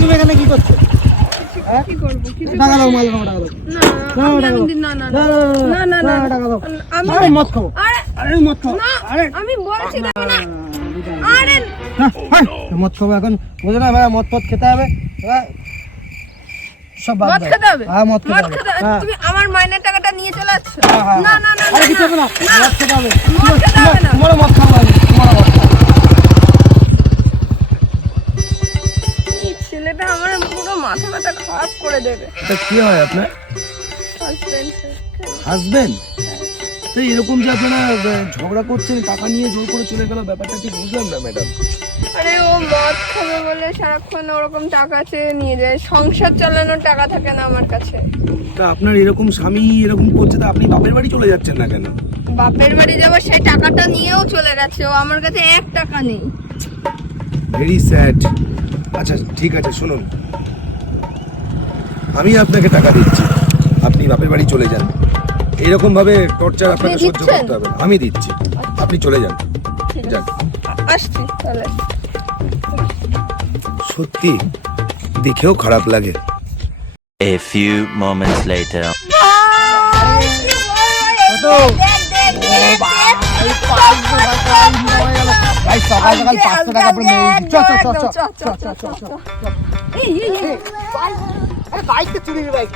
তুমি এখানে কি করছো? কি করবো? কিছু টাকা দাও, মাল দাও, টাকা দাও। আমি মদ খাবো। আরে মদ খাবো। আরে আমি বলছি দেখো না। আরে মদ খাবো এখন, বুঝো না ভাই? মদ পথ খেতে হবে, সব বাদ মদ দাও। খেতে হবে? হ্যাঁ, মদ খেতে মদ হবে। খেতে হবে? হ্যাঁ। তুমি আমার মাইনের টাকাটা নিয়ে চলে যাচ্ছ? হ্যাঁ। না না না আরে কিছু হবে না, মদ খেতে হবে। মদ খেতে হবে না। তোমারও মদ খাবো আমি, তোমারও মদ খাবো। এই ছেলেটা আমার পুরো মাথা ব্যথা খারাপ করে দেবে। এটা কি হয় আপনার হাজবেন্ড হাজবেন্ড? তো এরকম যে আপনারা ঝগড়া করছেন, টাকা নিয়ে জোর করে চলে গেল, ব্যাপারটা ঠিক বুঝলাম না ম্যাডাম। আরে ও মদ খাবে বলে সারাক্ষণ ওরকম টাকা চেয়ে নিয়ে যায়। সংসার চালানোর টাকা থাকে না আমার কাছে। তা আপনার এরকম স্বামী এরকম করছে, তা আপনি বাপের বাড়ি চলে যাচ্ছেন না কেন? বাপের বাড়ি যাবো, সেই টাকাটা নিয়েও চলে গেছে। ও আমার কাছে 1 টাকা নেই। Very sad. আচ্ছা ঠিক আছে, শুনুন, আমি আপনাকে টাকা দিচ্ছি, আপনি বাপের বাড়ি চলে যান। এরকম ভাবে টর্চার আপনাকে সহ্য দিচ্ছেন? করতে হবে না। আমি দিচ্ছি, আপনি চলে যান। ঠিক যান। আছে, আসছি তাহলে। সত্যি দেখেও খারাপ লাগে। A few moments later. ভাই সকাল সকাল 500 টাকা করে মেরে দিচ্ছি। চ। আরে বাইক তো চুরি, ভাই